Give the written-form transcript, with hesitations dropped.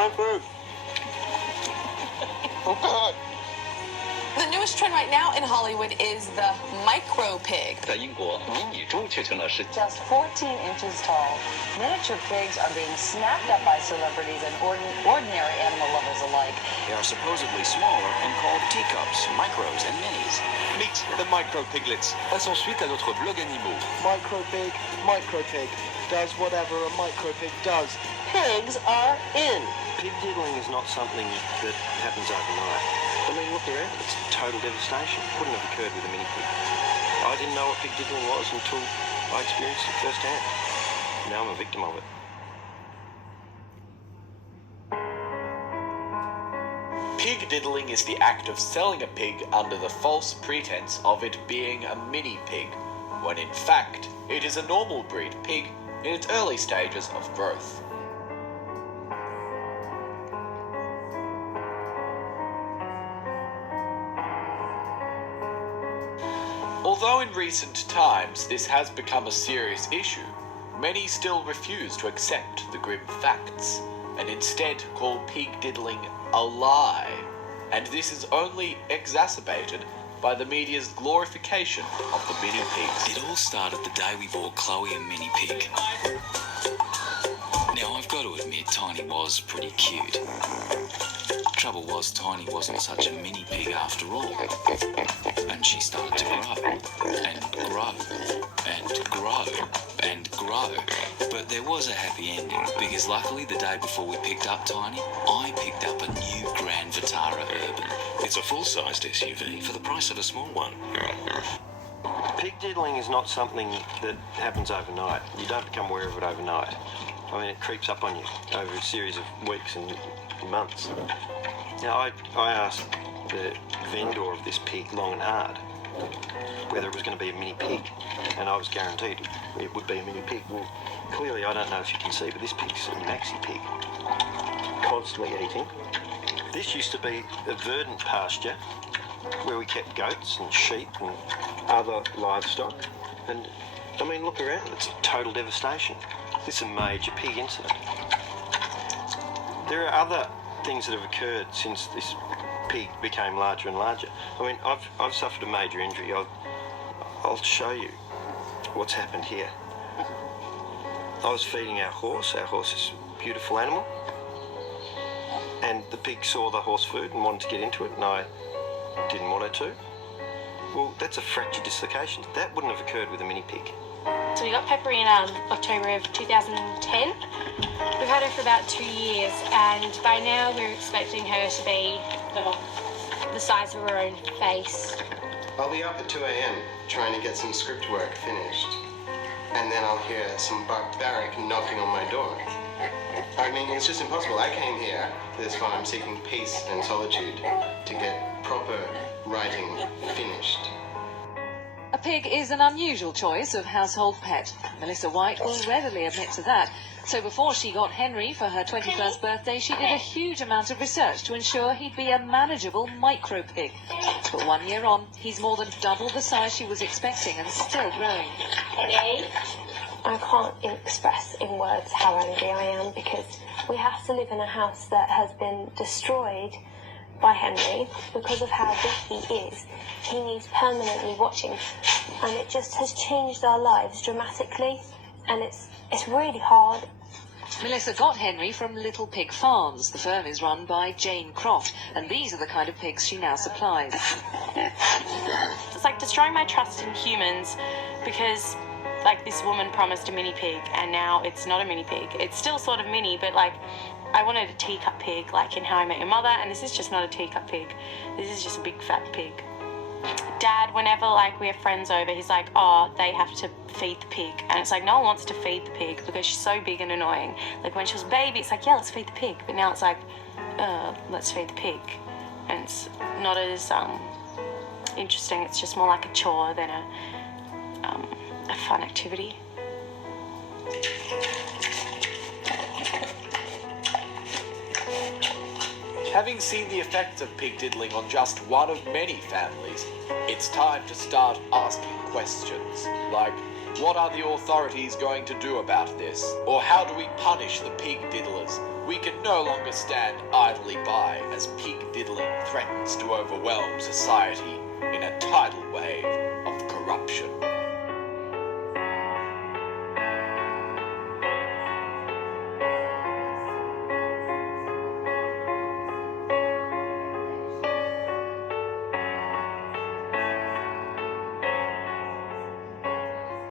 my food. The newest trend right now in Hollywood is the micro pig. 在英国，迷你猪却成了是 Just 14 inches tall, miniature pigs are being snapped up by celebrities and ordinary animal lovers alike. They are supposedly smaller and called teacups, micros, and minis. Meet the micro piglets. Passe ensuite à notre blog animaux. Micro pig does whatever a micro pig does. Pigs are in. Pig diddling is not something that happens overnight. I mean, look around, it's total devastation. Wouldn't have occurred with a mini pig. I didn't know what pig diddling was until I experienced it firsthand. Now I'm a victim of it. Pig diddling is the act of selling a pig under the false pretense of it being a mini pig, when in fact it is a normal breed pig in its early stages of growth. Although in recent times this has become a serious issue, many still refuse to accept the grim facts, and instead call pig diddling a lie, and this is only exacerbated by the media's glorification of the mini pigs. It all started the day we bought Chloe a mini pig. Now, I've got to admit, Tiny was pretty cute. Trouble was, Tiny wasn't such a mini pig after all. And she started to grow, and grow, and grow, and grow. But there was a happy ending, because luckily the day before we picked up Tiny, I picked up a new Grand Vitara Urban. It's a full-sized SUV for the price of a small one. Pig diddling is not something that happens overnight. You don't become aware of it overnight. I mean, it creeps up on you over a series of weeks and months. Now, I asked the vendor of this pig long and hard whether it was going to be a mini pig, and I was guaranteed it would be a mini pig. Well, clearly, I don't know if you can see, but this pig's a maxi pig, constantly eating. This used to be a verdant pasture where we kept goats and sheep and other livestock. And, I mean, look around, it's a total devastation. This is a major pig incident. There are other things that have occurred since this pig became larger and larger. I mean, I've suffered a major injury. I'll show you what's happened here. I was feeding our horse. Our horse is a beautiful animal. And the pig saw the horse food and wanted to get into it, and I didn't want her to. Well, that's a fracture dislocation. That wouldn't have occurred with a mini pig. So we got Pepper in October of 2010. We've had her for about 2 years, and by now we're expecting her to be the size of her own face. I'll be up at 2 a.m. trying to get some script work finished, and then I'll hear some barbaric knocking on my door. I mean, it's just impossible. I came here this farm seeking peace and solitude to get proper writing finished. A pig is an unusual choice of household pet. Melissa White will readily admit to that. So before she got Henry for her 21st birthday, she did a huge amount of research to ensure he'd be a manageable micro pig. But 1 year on, he's more than double the size she was expecting and still growing. Henry? I can't express in words how angry I am, because we have to live in a house that has been destroyed by Henry because of how big he is. He needs permanently watching, and it just has changed our lives dramatically, and it's really hard. Melissa got Henry from Little Pig Farms. The firm is run by Jane Croft, and these are the kind of pigs she now supplies. It's like destroying my trust in humans, because like this woman promised a mini pig, and now it's not a mini pig. It's still sort of mini, but like I wanted a teacup pig, like in How I Met Your Mother, and this is just not a teacup pig. This is just a big fat pig. Dad, whenever like we have friends over, he's like, oh, they have to feed the pig. And it's like, no one wants to feed the pig because she's so big and annoying. Like when she was a baby, it's like, yeah, let's feed the pig. But now it's like, let's feed the pig. And it's not as interesting. It's just more like a chore than a fun activity. Having seen the effects of pig diddling on just one of many families, it's time to start asking questions, like, what are the authorities going to do about this? Or how do we punish the pig diddlers? We can no longer stand idly by as pig diddling threatens to overwhelm society in a tidal wave of corruption.